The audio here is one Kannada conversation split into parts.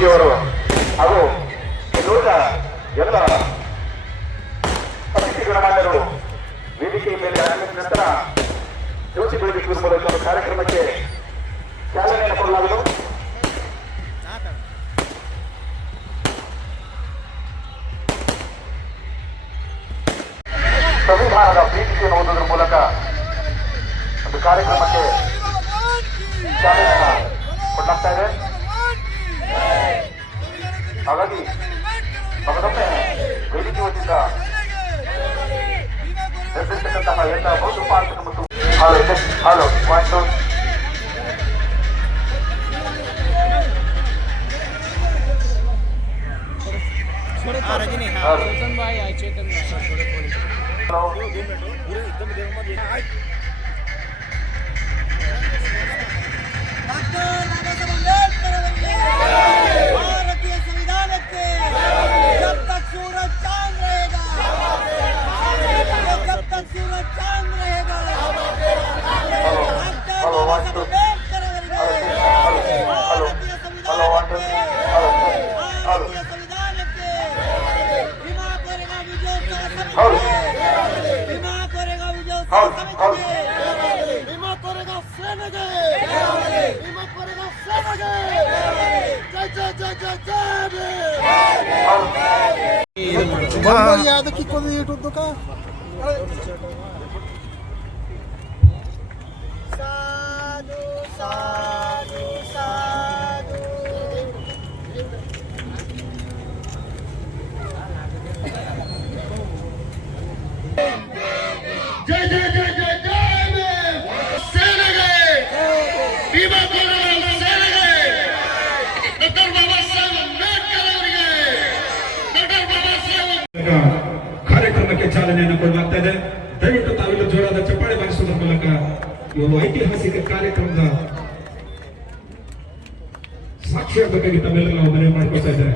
ಸ್ವಾಮೀಜಿಯವರು ಹಾಗೂ ಇನ್ನುಳಿದ ಎಲ್ಲ ಅತಿಥಿ ಗಣಮಾನ್ಯರು ವೇದಿಕೆಯ ಮೇಲೆ ಆಗಮಿಸಿದ ನಂತರ ಜ್ಯೋತಿ ಬೆಳಗಿಸುವ ಮೂಲಕ ಕಾರ್ಯಕ್ರಮಕ್ಕೆ ಚಾಲನೆಯನ್ನು ಕೊಡಲಾಗುವುದು. ಸಂವಿಧಾನದ ಪ್ರೀತಿಯನ್ನು ಓದುವುದರ ಮೂಲಕ ಒಂದು ಕಾರ್ಯಕ್ರಮಕ್ಕೆ ಚಾಲನೆಯನ್ನು ಕೊಡಲಾಗ್ತಾ ಇದೆ. ಹಾಗಾಗಿ ಮಗದೊಮ್ಮೆ ವೇದಿಕೆ ವತಿಯಿಂದ ನಿರ್ದಿಷ್ಟಕ್ಕಂತಹ ಎಲ್ಲ ಬಹುಪಾಲಕ ಮತ್ತು ಹಲೋ ಒಂದು भारतीय संविधान के जब तक सूरज चांद रहेगा, जब तक सूरज चांद रहेगा, भारतीय संविधान के विमा करेगा विजयोत्सव समिति, विमा करेगा विजयोत्सव समिति, विमा करेगा सेनेगे, विमा करेगा सेनेगे. याद की कोणी यूट्यूब का साधु साधु साधु जय जय जय जय जय सेनेगे विमा करेगा सेनेगे डॉक्टर बाबा साहेब अंबेडकर ಅವರಿಗೆ ಡಾಕ್ಟರ್ ಬಾಬಾ ಸಾಹೇಬ್ ಕಾರ್ಯಕ್ರಮಕ್ಕೆ ಚಾಲನೆಯನ್ನು ಕೊಡಲಾಗ್ತಾ ಇದೆ. ದಯವಿಟ್ಟು ತಾವೆಲ್ಲ ಜೋರಾದ ಚಪ್ಪಾಳೆ ಬಾರಿಸುವುದರ ಮೂಲಕ ಈ ಒಂದು ಐತಿಹಾಸಿಕ ಕಾರ್ಯಕ್ರಮದ ಸಾಕ್ಷಿಯಾಗಬೇಕಾಗಿ ತಮ್ಮೆಲ್ಲ ನಾವು ಮನವಿ ಮಾಡಿಕೊಳ್ತಾ ಇದ್ದಾರೆ.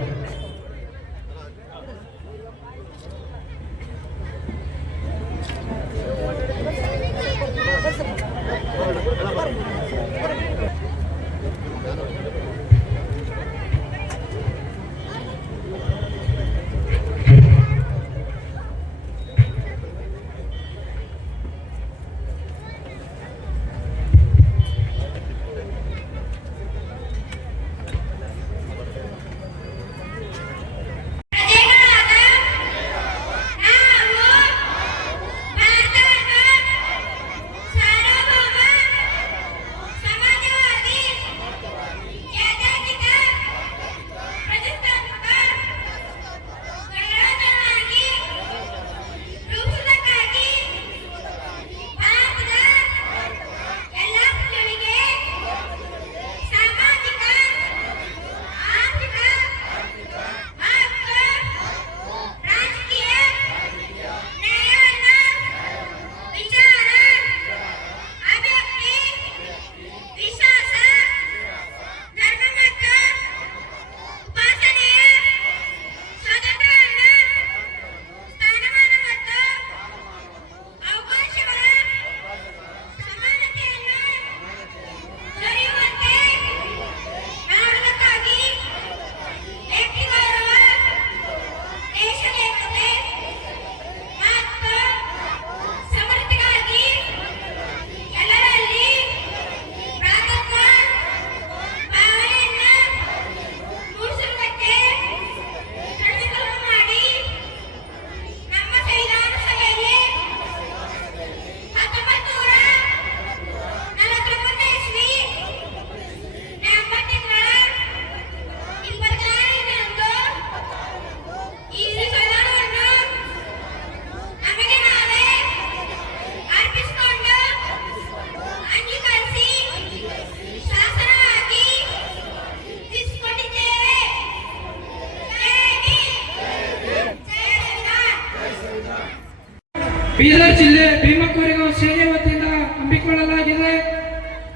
ಬೀದರ್ ಜಿಲ್ಲೆ ಭೀಮಕೋರೆಗಾಂವ್ ಸೇನೆ ವತಿಯಿಂದ ಹಮ್ಮಿಕೊಳ್ಳಲಾಗಿದೆ.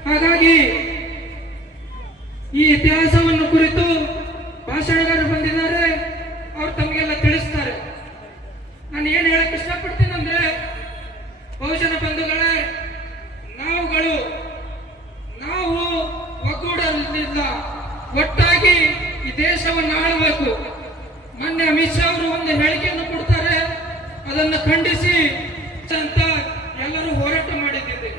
ಹಾಗಾಗಿ ಈ ಇತಿಹಾಸವನ್ನು ಕುರಿತು ಭಾಷಣಗಾರರು ಬಂದಿದ್ದಾರೆ, ಅವರು ತಮಗೆಲ್ಲ ತಿಳಿಸ್ತಾರೆ. ನಾನು ಏನು ಹೇಳಕ್ ಇಷ್ಟಪಡ್ತೀನಿ ಅಂದ್ರೆ, ಬಹುಜನ ಬಂಧುಗಳೇ, ನಾವು ಒಗ್ಗೂಡಲಿಲ್ಲ, ಒಟ್ಟಾಗಿ ಈ ದೇಶವನ್ನು ಆಳಬೇಕು. ಮೊನ್ನೆ ಅಮಿತ್ ಶಾ ಅವರು ಒಂದು ಹೇಳಿಕೆಯನ್ನು ಕೊಡ್ತಾರೆ, ಅದನ್ನು ಖಂಡಿಸಿ ಅಂತ ಎಲ್ಲರೂ ಹೋರಾಟ ಮಾಡಿದ್ದೇವೆ.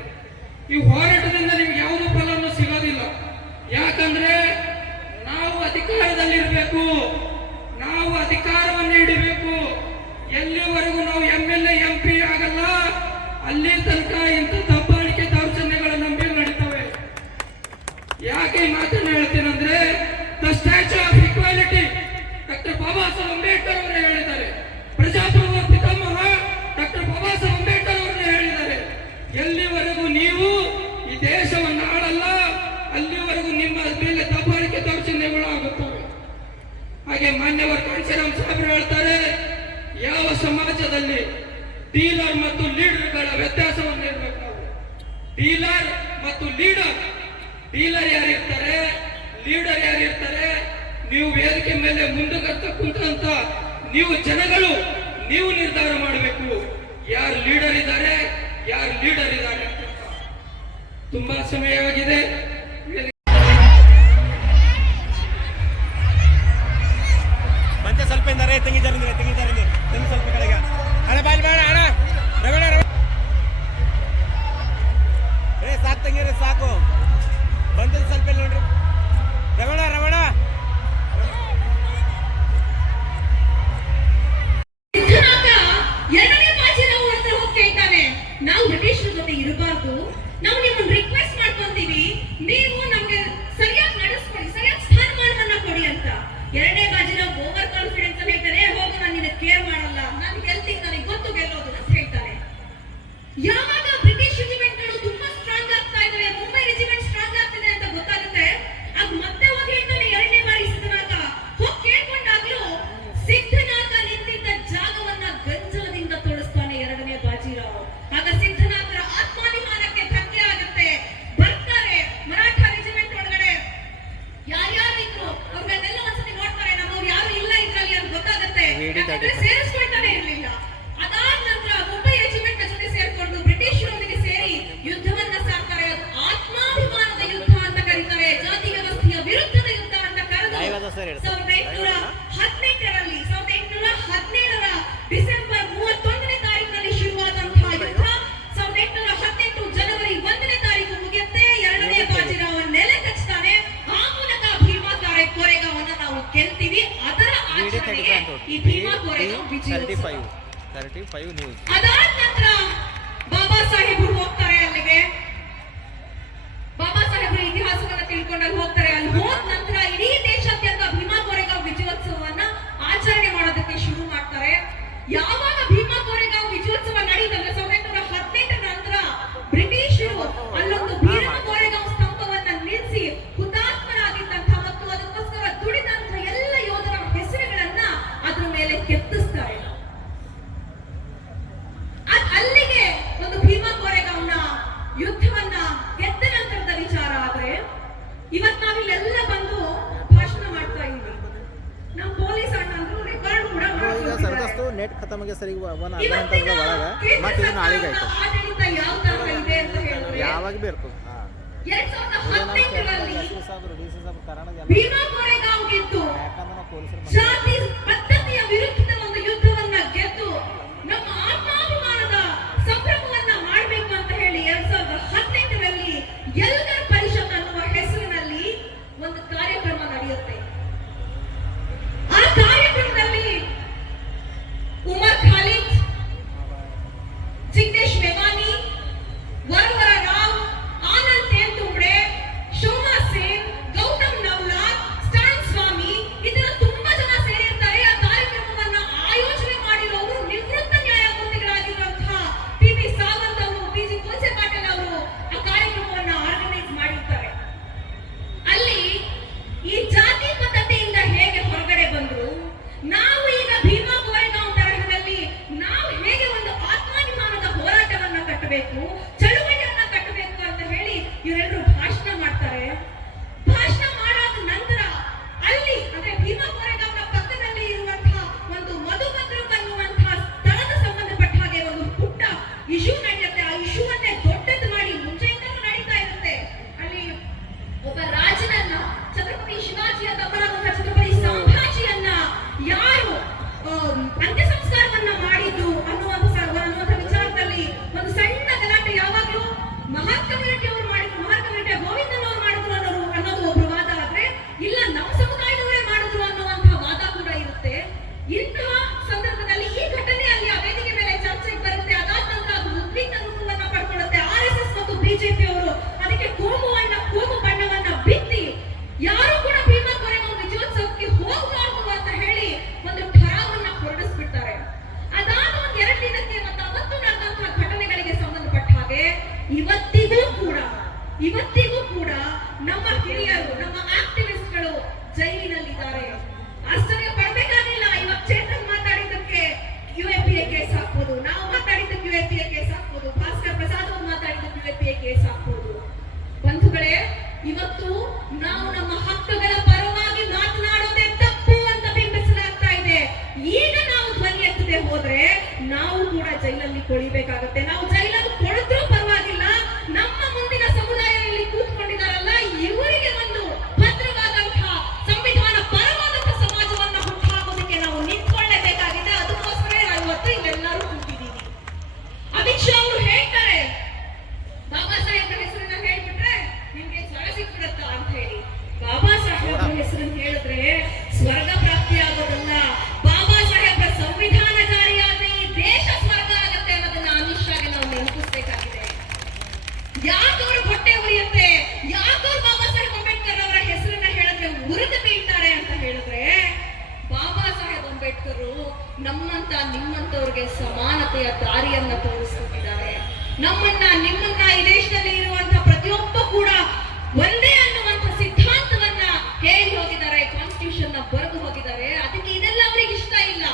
ಈ ಹೋರಾಟದಿಂದ ನಿಮ್ಗೆ ಯಾವುದೇ ಫಲವನ್ನು ಸಿಗೋದಿಲ್ಲ. ಯಾಕಂದ್ರೆ ನಾವು ಅಧಿಕಾರದಲ್ಲಿರಬೇಕು, ನಾವು ಅಧಿಕಾರವನ್ನು ಹಿಡಿಬೇಕು. ಎಲ್ಲಿವರೆಗೂ ನಾವು MLA MP ಆಗಲ್ಲ, ಅಲ್ಲಿ ತನಕ ಇಂಥ ದಬ್ಬಾಳಿಕೆ ದೌರ್ಜನ್ಯಗಳು ನಮ್ಮ ಮೇಲೆ ನಡೀತವೆ. ಯಾಕೆ ಈ ಮಾತನ್ನು ಹೇಳ್ತೀನಂದ್ರೆ, the statue of equality doctor Baba Saheb Ambedkar ಅವರು ಹೇಳಿದ್ದಾರೆ. ಪ್ರಜಾಪ್ರಭುತ್ವ ಪಿತಾಮಹ ಡಾಕ್ಟರ್ ಬಾಬಾ ಸಾಹೇಬ್ ಅಂಬೇಡ್ಕರ್ ಅವರು ಹೇಳಿದ್ದಾರೆ, ಎಲ್ಲಿವರೆಗೂ ನೀವು ಈ ದೇಶವನ್ನು ಆಳಲ್ಲ, ಅಲ್ಲಿವರೆಗೂ ನಿಮ್ಮ ಮೇಲೆ ದಬ್ಬಾಳಿಕೆ ದೌರ್ಜನ್ಯಗಳು ಆಗುತ್ತವೆ. ಹಾಗೆ ಮಾನ್ಯವರು ಕಾಂಚೀರಾಮ್ ಸಾಹೇಬರು ಹೇಳ್ತಾರೆ, ಯಾವ ಸಮಾಜದಲ್ಲಿ ಡೀಲರ್ ಮತ್ತು ಲೀಡರ್ಗಳ ವ್ಯತ್ಯಾಸವನ್ನು ಇರಬೇಕು ನಾವು. ಡೀಲರ್ ಮತ್ತು ಲೀಡರ್, ಡೀಲರ್ ಯಾರಿರ್ತಾರೆ, ಲೀಡರ್ ಯಾರಿರ್ತಾರೆ, ನೀವು ವೇದಿಕೆ ಮೇಲೆ ಮುಂದುಗರ್ತ ಕುಂತಂತ ನೀವು ಜನಗಳು ನೀವು ನಿರ್ಧಾರ ಮಾಡಬೇಕು, ಯಾರು ಲೀಡರ್ ಇದ್ದಾರೆ, ಯಾರು ಲೀಡರ್ ಇದ್ದಾರೆ ಅಂತ. ತುಂಬಾ ಸಮಯವಾಗಿದೆ. ಮಂಚ ಸ್ವಲ್ಪ ತೆಂಗಿದ್ದಾರೆ ತೆಂಗಿ ಸ್ವಲ್ಪ ಕಡೆಗೆ ಅಣ್ಣ ಬಾಲ್ ಬೇಡ ಅಣ್ಣ ರವಣ ಸಾಕು ತಂಗಿರಿ ಸಾಕು ಬಂದದ್ದು ಸ್ವಲ್ಪ ನೋಡ್ರಿ ರವಣ ಎರಡನೇ ಬಾಜಿರಾವ್ ಹತ್ರ ಹೋಗಿ ಕೇಳ್ತಾನೆ, ನಾವು ಬ್ರಿಟಿಷರ ಜೊತೆ ಇರಬಾರ್ದು, ನಾವು ನಿಮ್ಮನ್ನು ರಿಕ್ವೆಸ್ಟ್ ಮಾಡ್ಕೊಂತೀವಿ, ನೀವು ನಮ್ಗೆ ಸರಿಯಾಗಿ ನಡೆಸ್ಕೊಡಿ, ಸರಿಯಾಗಿ ಸ್ಥಾನಮಾನವನ್ನ ಕೊಡಿ ಅಂತ. ಎರಡನೇ ಬಾಜಿರಾವ್ ಓವರ್ ಕಾನ್ಫಿಡೆನ್ಸ್ ಅಲ್ಲಿ ಹೇಳ್ತಾನೆ, ಹೋಗು ನಾನು ನಿನ್ನ ಕೇರ್ ಮಾಡಲ್ಲ, ನಾನು ಗೆಲ್ತೀನಿ, ನನಗೆ ಗೊತ್ತು ಗೆಲ್ಲೋದು ಅಂತ ಹೇಳ್ತಾನೆ. ಯಾವಾಗ ಬ್ರಿಟಿಷ್ ರೆಜಿಮೆಂಟ್ಗಳು ತುಂಬಾ ಸ್ಟ್ರಾಂಗ್ ಆಗ್ತಾ ಇದಾವೆ, ಮುಂಬೈ ರೆಜಿಮೆಂಟ್ ಸ್ಟ್ರಾಂಗ್ ಆಗ್ತಿದೆ ಅಂತ ಗೊತ್ತಾಗುತ್ತೆ, ಆಗ ಮತ್ತೆ ಹೋಗಿ ಹೇಳ್ತಾನೆ ಎರಡನೇ ಬಾರಿ ಸಿದ್ಧನಾಗ ಹೋಗಿ ಕೇಳ್ಕೊಂಡಾಗ್ಲೂ ಸಿದ್ಧನಾಗ ನಿಂತಿದ್ದ ಜಾಗವನ್ನ ಗಂಜಲದಿಂದ ತೋರಿಸ್ತಾನೆ ಎರಡನೇ ಬಾಜಿರಾವ್. ಆಗ ಸಿದ್ಧನಾಗರ ಆತ್ಮಾಭಿಮಾನಕ್ಕೆ ಧಕ್ಕೆ ಆಗುತ್ತೆ. ಬರ್ತಾರೆ ಮರಾಠ ರೆಜಿಮೆಂಟ್ ಒಳಗಡೆ ಯಾರ್ಯಾರು ಇದ್ರು ಅವ್ರನ್ನೆಲ್ಲ ಒಂದ್ಸತಿ ನೋಡ್ತಾರೆ, ನಮ್ಮವ್ರು ಯಾರು ಇಲ್ಲ ಇದ್ರಲ್ಲಿ ಅಂತ ಗೊತ್ತಾಗುತ್ತೆ. ಸೇರಿಸ್ಕೊಳ್ತಾನೆ ಇರ್ಲಿಲ್ಲ. ಅದಾದ ನಂತರ ಮುಂಬೈ ರೆಜಿಮೆಂಟ್ ಜೊತೆ ಸೇರ್ಕೊಂಡು ಬ್ರಿಟಿಷರೊಂದಿಗೆ ಸೇರಿ ಯುದ್ಧವನ್ನ ಸಾಕ್ತಾರೆ. ಅದು ಆತ್ಮಾಭಿಮಾನದ ಯುದ್ಧ ಅಂತ ಕರೀತಾರೆ, ಜಾತಿ ವ್ಯವಸ್ಥೆಯ ವಿರುದ್ಧದ ಯುದ್ಧ ಅಂತ ಕರೆದು 1817ರ ಡಿಸೆಂಬರ್ 31ನೇ ತಾರೀಕಿನಲ್ಲಿ ಶುರುವಾದಂತಹ ಯುದ್ಧ 1818 ಜನವರಿ 1ನೇ ತಾರೀಕು ಮುಗಿಯುತ್ತೆ. ಎರಡನೇ ಬಾಜಿರಾವ್ ನೆಲೆ ಕಚ್ತಾನೆ. ಆ ಮೂಲಕ ಭೀಮಾ ಕೋರೆಗಾಂವನ್ನ ನಾವು ಗೆಲ್ತೀವಿ. ಅದರ ಆಚರಣೆಗೆ ಈ ಭೀಮಾ ಕೋರೆಗಾಂವ್ ವಿಜಯೋತ್ಸವ. ಅದಾದ ನಂತರ ಬಾಬಾ ಸಾಹೇಬರು ಹೋಗ್ತಾರೆ ಅಲ್ಲಿಗೆ. ಬಾಬಾ ಸಾಹೇಬರು ಇತಿಹಾಸವನ್ನ ತಿಳ್ಕೊಂಡಲ್ಲಿ ಹೋಗ್ತಾರೆ. ಅಲ್ಲಿ ಹೋದ ನಂತರ ಇಡೀ ದೇಶಾದ್ಯಂತ ಭೀಮಾ ಕೋರೆಗಾಂವ್ ವಿಜಯೋತ್ಸವವನ್ನ ಆಚರಣೆ ಮಾಡೋದಕ್ಕೆ ಶುರು ಮಾಡ್ತಾರೆ. ಯಾವಾಗ ಭೀಮಾ ಕೋರೆಗಾಂವ್ ವಿಜಯೋತ್ಸವ ನಡೆಯುತ್ತಂದ್ರೆ 1918 ನಂತರ ಬ್ರಿಟಿಷರು ಅಲ್ಲೊಂದು ಭೀಮಾ ಕೋರೆಗಾಂವ್ ಸ್ತಂಭವನ್ನ ನಿಲ್ಲಿಸಿ ಹುತಾತ್ಮರಾಗಿದ್ದಂತಹ ಮತ್ತು ಅದಕ್ಕೋಸ್ಕರ ದುಡಿದಂತಹ ಎಲ್ಲ ಯೋಧರ ಹೆಸರುಗಳನ್ನ ಅದ್ರ ಮೇಲೆ ಕೆತ್ತಿಸ್ತಾರೆ. ಅಲ್ಲಿಗೆ ಒಂದು ಭೀಮಾ ಕೋರೆಗಾಂವ್ನ ಯುದ್ಧವನ್ನ ಗೆದ್ದ ನಂತರದ ವಿಚಾರ. ಆದ್ರೆ ಇವತ್ ನಾವಿಲ್ಲೆಲ್ಲ ಬಂದು ಭಾಷಣ ಮಾಡ್ತಾ ಇದ್ವಿ. ನಮ್ಮ ಪೊಲೀಸ್ ಅಣ್ಣಂದ್ರು ರೆಕಾರ್ಡ್ ಕೂಡ ನೆಟ್ ಖತಮ್ ಆಗಿ ಸರಿ ಒಳಗ ಮತ್ತೆ ನಾಳೆಗೆ ಆಯ್ತು ಆಡಳಿತ ಯಾವ ತರ ಇದೆ ಅಂತ ಹೇಳಿದ್ರೆ ಯಾವಾಗ ಬೇಕು 2018ರಲ್ಲಿ ಭೀಮಾ ಕೋರೆಗಾಂವ್ ಗೆದ್ದು ಜಾತಿ ಪದ್ಧತಿಯ ವಿರುದ್ಧದ ಒಂದು ಯುದ್ಧವನ್ನ ಗೆದ್ದು ನಮ್ಮ ಆತ್ಮಾಭಿಮಾನದ ಸಂಭ್ರಮವನ್ನ ಮಾಡಬೇಕು ಅಂತ ಹೇಳಿ 2018ರಲ್ಲಿ ಎಲ್ಗರ್ ಪರಿಷತ್ ಅನ್ನುವ ಹೆಸರಿನಲ್ಲಿ ಒಂದು ಕಾರ್ಯಕ್ರಮ ನಡೆಯುತ್ತೆ. ಆ ಕಾರ್ಯಕ್ರಮದಲ್ಲಿ ಉಮರ್ ಖಾಲಿದ್, ಜಿಗ್ನೇಶ್ ಮೇವಾನಿ, ವರವರ ರಾವ್, ಆನಂದ್ ತೇಲ್ತುಂಬಡೆ, ಶೋಭಾ ಸೇನ್, ಗೌತಮ್ ನವ್ಲಾದ್, ಸ್ಟಾನ್ ಸ್ವಾಮಿ ಕೊಡಿಬೇಕಾಗುತ್ತೆ. ನಾವು ಜೈಲಲ್ಲಿ ಕೊಡಿದ್ರೂ ಪರವಾಗಿಲ್ಲ, ನಮ್ಮ ಮುಂದಿನ ಸಮುದಾಯದಲ್ಲಿ ಕೂತ್ಕೊಂಡಿದಾರಲ್ಲ ಇವರಿಗೆ ಒಂದು ಭದ್ರವಾದಂತಹ ಸಂವಿಧಾನ ಪರವಾದಂತಹ ಸಮಾಜವನ್ನ ಹುಟ್ಟುಹಾಕೋದಕ್ಕೆ ನಾವು ನಿಂತ್ಕೊಳ್ಳೇಬೇಕಾಗಿದೆ. ಅದಕ್ಕೋಸ್ಕರ ಇವತ್ತು ಇಲ್ಲೆಲ್ಲರೂ ಕೂತಿದ್ದೀವಿ. ಅಮಿತ್ ಶಾ ಅವರು ಹೇಳ್ತಾರೆ, ಬಾಬಾ ಸಾಹೇಬ್ರ ಹೆಸರನ್ನ ಹೇಳ್ಬಿಟ್ರೆ ನಿಮ್ಗೆ ಸ್ವರ್ಗ ಸಿಕ್ಬಿಡತ್ತ ಅಂತ ಹೇಳಿ. ಬಾಬಾ ಸಾಹೇಬ್ರ ಹೆಸರನ್ನ ಹೇಳಿದ್ರೆ ಸ್ವರ್ಗ ಪ್ರಾಪ್ತಿ ಆಗೋದಲ್ಲ, ಬಾಬಾ ಸಾಹೇಬ್ರ ಸಂವಿಧಾನ ಜಾರಿಯಾದ ಈ ದೇಶ ಸ್ವರ್ಗ ಆಗತ್ತೆ ಅನ್ನೋದನ್ನ ಅಮಿತ್ ಶಾಗೆ ನಾವು ನೆನಪಿಸಬೇಕಾಗಿದೆ. ಯಾಕವ್ರು ಹೊಟ್ಟೆ ಉರಿಯುತ್ತೆ, ಯಾಕವ್ರು ಬಾಬಾ ಸಾಹೇಬ್ ಅಂಬೇಡ್ಕರ್ ಅವರ ಹೆಸರನ್ನ ಹೇಳಿದ್ರೆ ಉರಿದು ಬೀಳ್ತಾರೆ ಅಂತ ಹೇಳಿದ್ರೆ, ಬಾಬಾ ಸಾಹೇಬ್ ಅಂಬೇಡ್ಕರ್ ನಮ್ಮಂತ ನಿಮ್ಮಂತವ್ರಿಗೆ ಸಮಾನತೆಯ ದಾರಿಯನ್ನ ತೋರಿಸ್ಕೊಟ್ಟಿದ್ದಾರೆ. ನಮ್ಮನ್ನ ನಿಮ್ಮನ್ನ ಈ ದೇಶದಲ್ಲಿ ಇರುವಂತ ಪ್ರತಿಯೊಬ್ಬ ಕೂಡ ಒಂದೇ ಅನ್ನುವಂತ ಸಿದ್ಧಾಂತವನ್ನ ಹೇಳಿ ಹೋಗಿದ್ದಾರೆ, ಕಾನ್ಸ್ಟಿಟ್ಯೂಷನ್ ನ ಬರೆದು ಹೋಗಿದ್ದಾರೆ. ಅದಕ್ಕೆ ಇದೆಲ್ಲ ಅವ್ರಿಗೆ ಇಷ್ಟ ಇಲ್ಲ.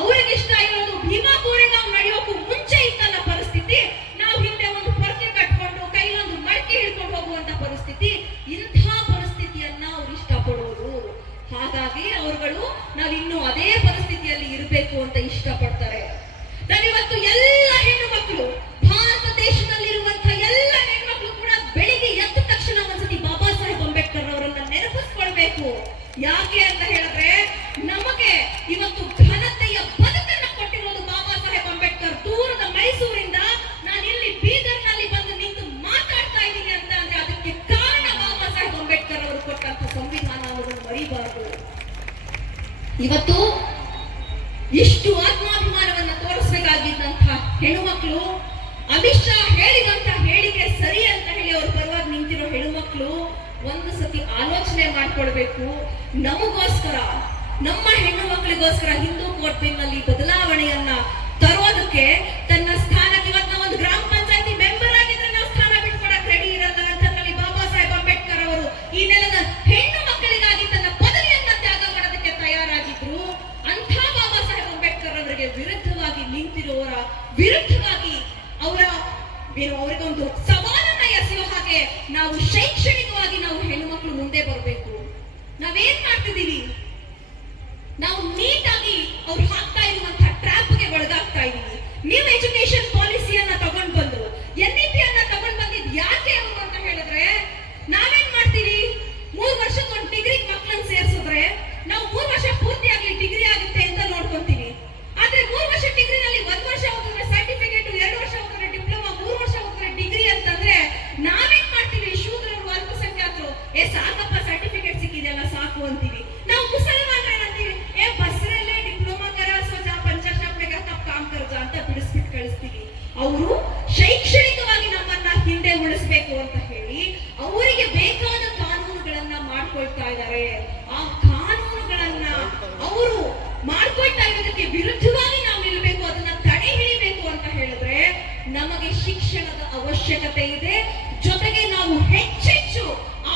ಅವ್ರಿಗೆ ಇಷ್ಟ ಇರೋದು ಭೀಮಾ ಕೋರೆಗಾಂವ್ ನಡೆಯೋಕು ಮುಂಚೆ ಇತ್ತಲ್ಲ ಪರಿಸ್ಥಿತಿ, ನಾವು ಹಿಂದೆ ಒಂದು ಪೊರ್ಕೆ ಕಟ್ಕೊಂಡು ಕೈಲೊಂದು ಮಡಕೆ ಹಿಡ್ಕೊಂಡು ಹೋಗುವಂತ ಪರಿಸ್ಥಿತಿ, ಇಂಥ ಪರಿಸ್ಥಿತಿಯನ್ನ ಅವ್ರು ಇಷ್ಟಪಡೋರು. ಹಾಗಾಗಿ ಅವರುಗಳು ನಾವಿನ್ನು ಅದೇ ಪರಿಸ್ಥಿತಿಯಲ್ಲಿ ಇರಬೇಕು ಅಂತ ಇಷ್ಟಪಡ್ತಾರೆ. ನಾವಿವತ್ತು ಎಲ್ಲ ಹೆಣ್ಣು ಮಕ್ಕಳು, ಭಾರತ ದೇಶದಲ್ಲಿರುವಂತ ಎಲ್ಲ ಹೆಣ್ಮಕ್ಳು ಕೂಡ ಬೆಳಿಗ್ಗೆ ಎದ್ದ ತಕ್ಷಣ ಒಂದ್ಸತಿ ಬಾಬಾ ಸಾಹೇಬ್ ಅಂಬೇಡ್ಕರ್ ಅವರನ್ನ ನೆನಪಿಸ್ಕೊಳ್ಬೇಕು. ಯಾಕೆ ಅಂತ ಹೇಳಿದ್ರೆ, ನಮಗೆ ಇವತ್ತು ಘನತೆಯ ಬದುಕನ್ನ ಕೊಟ್ಟಿರೋದು ಬಾಬಾ ಸಾಹೇಬ್ ಅಂಬೇಡ್ಕರ್. ದೂರದ ಮೈಸೂರಿಂದ ನಾನು ಇಲ್ಲಿ ಬೀದರ್ನಲ್ಲಿ ಬಂದು ನಿಂತು ಮಾತಾಡ್ತಾ ಇದ್ದೀನಿ ಅಂತ ಅಂದ್ರೆ ಅದಕ್ಕೆ ಕಾರಣ ಬಾಬಾ ಸಾಹೇಬ್ ಅಂಬೇಡ್ಕರ್ ಅವರು ಕೊಟ್ಟಂತ ಸಂವಿಧಾನ ಅನ್ನೋದನ್ನು ಮರಿಬಾರದು. ಇವತ್ತು ಇಷ್ಟು ಆತ್ಮಾಭಿಮಾನವನ್ನ ತೋರಿಸಬೇಕಾಗಿದ್ದಂತಹ ಹೆಣ್ಣುಮಕ್ಕಳು, ಅಮಿತ್ ಶಾ ಹೇಳಿದಂತ ಹೇಳಿಕೆ ಸರಿ ಅಂತ ಹೇಳಿ ಅವ್ರ ಪರವಾಗಿ ನಿಂತಿರೋ ಹೆಣ್ಣುಮಕ್ಕಳು ಒಂದು ಸತಿ ಆಲೋಚನೆ ಮಾಡ್ಕೊಳ್ಬೇಕು. ನಮಗೋಸ್ಕರ, ನಮ್ಮ ಹೆಣ್ಣು ಮಕ್ಕಳಿಗೋಸ್ಕರ ಹಿಂದೂ ಕೋರ್ಟ್ ಬಿಲ್ ನಲ್ಲಿ ಬದಲಾವಣೆಯನ್ನ ತರೋದಕ್ಕೆ ತನ್ನ ಸ್ಥಾನಕ್ಕೆ, ಇವತ್ತು ನಾವು ಒಂದು ಗ್ರಾಮ ಪಂಚಾಯತಿ ಮೆಂಬರ್ ಆಗಿದ್ರೆ ನಾವು ಸ್ಥಾನ ಬಿಟ್ಕೊಡಕ್ ರೆಡಿ ಇರಲ್ಲ ಅಂತಲ್ಲಿ ಬಾಬಾ ಸಾಹೇಬ್ ಅಂಬೇಡ್ಕರ್ ಅವರು ಈ ನೆಲದ ಹೆಣ್ಣು ಮಕ್ಕಳಿಗಾಗಿ ತನ್ನ ಪದವಿಯನ್ನ ತ್ಯಾಗ ಮಾಡೋದಕ್ಕೆ ತಯಾರಾಗಿದ್ರು. ಅಂಥ ಬಾಬಾ ಸಾಹೇಬ್ ಅಂಬೇಡ್ಕರ್ ಅವರಿಗೆ ವಿರುದ್ಧವಾಗಿ ನಿಂತಿರುವವರ ವಿರುದ್ಧವಾಗಿ ಅವರಿಗೊಂದು ಸವಾಲನ್ನ ಎಸೆಯೋ ಹಾಗೆ ನಾವು ಶೈಕ್ಷಣಿಕವಾಗಿ ನಾವು ಹೆಣ್ಣು ಮಕ್ಕಳು ಮುಂದೆ ಬರಬೇಕು. ನಾವೇನ್ ಮಾಡ್ತಿದ್ದೀವಿ, ನಾವು ನೀಟಾಗಿ ಅವ್ರು ಹಾಕ್ತಾ ಇರುವಂತಹ ಟ್ರ್ಯಾಪ್ಗೆ ಒಳಗಾಗ್ತಾ ಇದೀವಿ. ನ್ಯೂ ಎಜುಕೇಶನ್ ಪಾಲಿಸಿಯನ್ನ ತಗೊಂಡ್ ಬಂದು NEP ಅನ್ನ ತಗೊಂಡ್ ಬಂದಿದ್ ಯಾಕೆ ಅವರು ಅಂತ ಹೇಳಿದ್ರೆ, ನಾವೇನ್ ಮಾಡ್ತೀವಿ, 3 ವರ್ಷಕ್ಕೊಂದು ಡಿಗ್ರಿ ಮಕ್ಕಳನ್ನ ಸೇರಿಸಿದ್ರೆ ನಾವು 3 ವರ್ಷ ಪೂರ್ತಿ ಆಗ್ಲಿ ಡಿಗ್ರಿ ಆಗುತ್ತೆ ಅಂತ ನೋಡ್ಕೊಂತೀವಿ. ಆದ್ರೆ 3 ವರ್ಷ ಡಿಗ್ರಿನಲ್ಲಿ 1 ವರ್ಷ ಹೋದ್ರೆ ಸರ್ಟಿಫಿಕೇಟ್, 2 ವರ್ಷ ಹೋದ್ರೆ ಡಿಪ್ಲೊಮಾ, 3 ವರ್ಷ ಹೋದ್ರೆ ಡಿಗ್ರಿ ಅಂತಂದ್ರೆ ನಾವೇನ್ ಮಾಡ್ತೀವಿ, ಶೂದ್ರರು ಅಲ್ಪಸಂಖ್ಯಾತರು ಸಾಕಪ್ಪ ಸರ್ಟಿಫಿಕೇಟ್ ಸಿಕ್ಕಿದೆಯಲ್ಲ ಸಾಕು ಅಂತೀವಿ. ನಾವು ಮುಸಲ್ಮಾನರು ಏನಂತೀವಿ, ಬಸ್ರಲ್ಲೇ ಡಿಪ್ಲೊಮಾ ಕರ ಸ್ವಜಾ ಪಂಚಾಶಾಪ್ನೆಗ ತಪ್ಪ ಕಾಮ್ ಕರ್ಜಾ ಅಂತ ಬಿಡಿಸ್ಬಿಟ್ಟು ಕಳಿಸ್ತೀವಿ. ಅವರು ಶೈಕ್ಷಣಿಕವಾಗಿ ನಮ್ಮನ್ನ ಹಿಂದೆ ಉಳಿಸ್ಬೇಕು ಅಂತ ಹೇಳಿ ಅವರಿಗೆ ಬೇಕಾದ ಕಾನೂನುಗಳನ್ನ ಮಾಡ್ಕೊಳ್ತಾ ಇದ್ದಾರೆ. ಆ ಕಾನೂನುಗಳನ್ನ ಅವರು ಮಾಡ್ಕೊಳ್ತಾ ಇರೋದಕ್ಕೆ ವಿರುದ್ಧವಾಗಿ ನಾವು ನಿಲ್ಲಬೇಕು, ಅದನ್ನ ತಡೆ ಹಿಡಿಬೇಕು ಅಂತ ಹೇಳಿದ್ರೆ ನಮಗೆ ಶಿಕ್ಷಣದ ಅವಶ್ಯಕತೆ ಇದೆ. ಜೊತೆಗೆ ನಾವು ಹೆಚ್ಚೆಚ್ಚು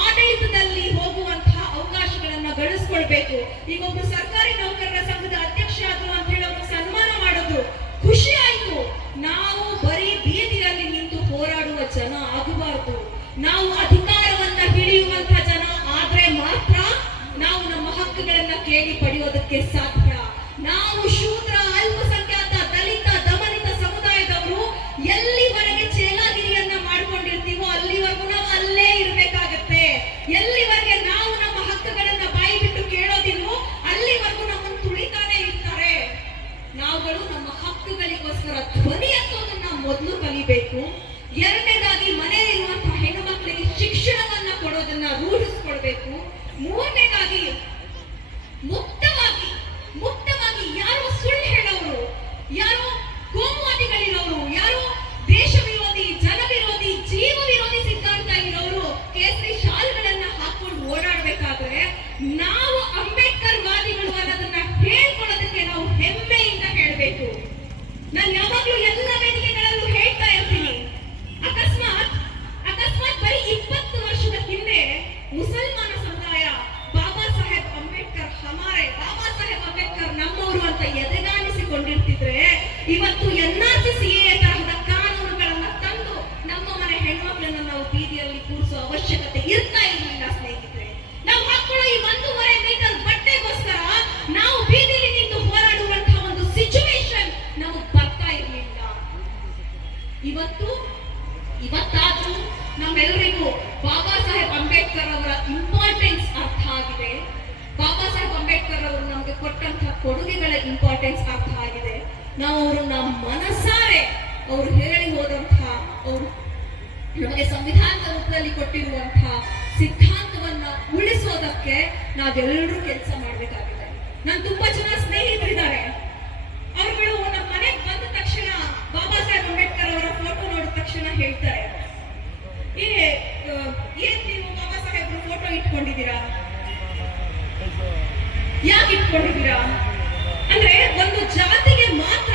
ಆಡಳಿತದಲ್ಲಿ ಹೋಗುವಂತಹ ಅವಕಾಶಗಳನ್ನ ಗಳಿಸ್ಕೊಳ್ಬೇಕು. ಈಗ ಒಬ್ರು ಸರ್ಕಾರಿ ನೌಕರರ ಸಂಘದ ಅಧ್ಯಕ್ಷ ಆದ್ರು ಅಂತ ಹೇಳಿ ಅವ್ರಿಗೆ ಸನ್ಮಾನ ಮಾಡೋದು ಖುಷಿ ಆಯ್ತು. ನಾವು ಬರೀ ಬೀದಿಯಲ್ಲಿ ನಿಂತು ಹೋರಾಡುವ ಜನ ಆಗಬಾರದು. ನಾವು ಅಧಿಕಾರವನ್ನ ಹಿಡಿಯುವಂತಹ ಜನ ಆದ್ರೆ ಮಾತ್ರ ನಾವು ನಮ್ಮ ಹಕ್ಕುಗಳನ್ನ ಕೇಳಿ ಪಡೆಯೋದಕ್ಕೆ ಸಾಧ್ಯ. ನಾವು ಶೂದ್ರ, ಅಲ್ಪಸಂಖ್ಯಾತ, ದಲಿತ, ದಮನಿತ ಸಮುದಾಯದವರು ಎಲ್ಲಿವರೆಗೆ ಚೇಲಾಗಿರಿಯನ್ನ ಮಾಡ್ಕೊಂಡಿರ್ತೀವೋ ಅಲ್ಲಿವರೆಗೂ ನಾವು ಅಲ್ಲೇ ಇರ್ಬೇಕಾಗತ್ತೆ. ಎಲ್ಲಿವರೆಗೆ ನಾವು ನಮ್ಮ ಹಕ್ಕುಗಳನ್ನ ಬಾಯಿ ಬಿಟ್ಟು ಕೇಳೋದಿಲ್ವೋ ಅಲ್ಲಿವರೆಗೂ ನಮ್ಮನ್ನು ತುಳಿತಾನೆ ಇರ್ತಾರೆ. ನಾವುಗಳು ನಮ್ಮ ಹಕ್ಕುಗಳಿಗೋಸ್ಕರ ಧ್ವನಿ ಎತ್ತೋದನ್ನ ಮೊದಲು ಕಲಿಬೇಕು. ಎರಡನೇದಾಗಿ ಮನೆಯಲ್ಲಿರುವಂತಹ ಹೆಣ್ಣು ಮಕ್ಕಳಿಗೆ ಶಿಕ್ಷಣವನ್ನ ಕೊಡೋದನ್ನ ರೂಢಿಸ್ಕೊಳ್ಬೇಕು. ಮೂರನೇದಾಗಿ ಮುಕ್ತವಾಗಿ ಯಾರೋ ಸುಳ್ಳು ಹೇಳೋರು, ಯಾರೋ ಕೋಮುವಾದಿಗಳಿರೋರು, ಯಾರೋ ದೇಶ ವಿರೋಧಿ, ಜನ ವಿರೋಧಿ, ಜೀವ ವಿರೋಧಿ ಸಿದ್ಧಾಂತ ಇರೋರು ಕೇಸರಿ ಶಾಲ್ಗಳನ್ನ ಹಾಕೊಂಡು ಓಡಾಡ್ಬೇಕಾದ್ರೆ ನಾವು ಅಂಬೇಡ್ಕರ್ ವಾದಿಗಳು ಅನ್ನೋದನ್ನ ಹೇಳ್ಕೊಳ್ಳೋದಕ್ಕೆ ನಾವು ಹೆಮ್ಮೆಯಿಂದ ಹೇಳ್ಬೇಕು. ನಾನು ಯಾವಾಗ್ಲೂ ಎಲ್ಲ ವೇದಿಕೆಗಳಲ್ಲೂ ಹೇಳ್ತಾ ಇರ್ತೀನಿ, ಅಕಸ್ಮಾತ್ ಬರೀ 20 ವರ್ಷದ ಹಿಂದೆ ಮುಸಲ್ಮಾನ ಸಮುದಾಯ ಬಾಬಾ ಸಾಹೇಬ್ ಅಂಬೇಡ್ಕರ್ ಹಮಾರೆ, ಬಾಬಾ ಸಾಹೇಬ್ ಅಂಬೇಡ್ಕರ್ ನಮ್ಮವರು ಅಂತ ಎದೆಗಾಣಿಸಿಕೊಂಡಿರ್ತಿದ್ರೆ ಇವತ್ತು NRC CAA ತರಹದ ಕಾನೂನುಗಳನ್ನ ತಂದು ನಮ್ಮ ಮನೆ ಹೆಣ್ಮಕ್ಳನ್ನ ನಾವು ಬೀದಿಯಲ್ಲಿ ಕೂರಿಸೋ ಅವಶ್ಯಕತೆ ಇರ್ತಾ ಇರಲಿಲ್ಲ ಸ್ನೇಹಿತರೆ. ನಾವು ಹಾಕೊಳ್ಳೋ ಈ 1.5 ಮೀಟರ್ ಬಟ್ಟೆಗೋಸ್ಕರ ನಾವು ಬೀದಿಯಲ್ಲಿ ನಿಂತು ಹೋರಾಡುವಂತಹ ಒಂದು ಸಿಚುವೇಶನ್ ನಮಗೆ ಬರ್ತಾ ಇರಲಿಲ್ಲ. ಕೊಟ್ಟಂತಹ ಕೊಡುಗೆಗಳ ಇಂಪಾರ್ಟೆನ್ಸ್ ಅರ್ಥ ಆಗಿದೆ. ನಾವು ಅವ್ರನ್ನ ಮನಸಾರೆ ಅವ್ರು ಹೇಳಿ ಹೋದಂತಹ ಅವರು ನಮಗೆ ಸಂವಿಧಾನದ ರೂಪದಲ್ಲಿ ಕೊಟ್ಟಿರುವಂತಹ ಸಿದ್ಧಾಂತವನ್ನ ಉಳಿಸೋದಕ್ಕೆ ನಾವೆಲ್ಲರೂ ಕೆಲಸ ಮಾಡಬೇಕಾಗಿದೆ. ನಾನು ತುಂಬಾ ಜನ ಸ್ನೇಹಿತರಿದ್ದಾರೆ, ಅವರುಗಳು ನಮ್ಮ ಮನೆಗೆ ಬಂದ ತಕ್ಷಣ ಬಾಬಾ ಸಾಹೇಬ್ ಅಂಬೇಡ್ಕರ್ ಅವರ ಫೋಟೋ ನೋಡಿದ ತಕ್ಷಣ ಹೇಳ್ತಾರೆ, ಏನ್ ನೀವು ಬಾಬಾ ಸಾಹೇಬ್ರ ಫೋಟೋ ಇಟ್ಕೊಂಡಿದ್ದೀರಾ, ಯಾಕೆ ಇಟ್ಕೊಂಡಿದ್ದೀರಾ ಅಂದ್ರೆ ಒಂದು ಜಾತಿಗೆ ಮಾತ್ರ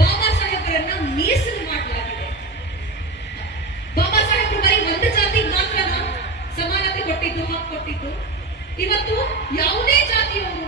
ಬಾಬಾ ಸಾಹೇಬರನ್ನ ಮೀಸಲು ಮಾಡಲಾಗಿದೆ. ಬಾಬಾ ಸಾಹೇಬರು ಬರೀ ಒಂದು ಜಾತಿಗೆ ಮಾತ್ರ ಸಮಾನತೆ ಕೊಟ್ಟಿದ್ದು, ಹಕ್ಕು ಕೊಟ್ಟಿದ್ದು. ಇವತ್ತು ಯಾವುದೇ ಜಾತಿಯವರು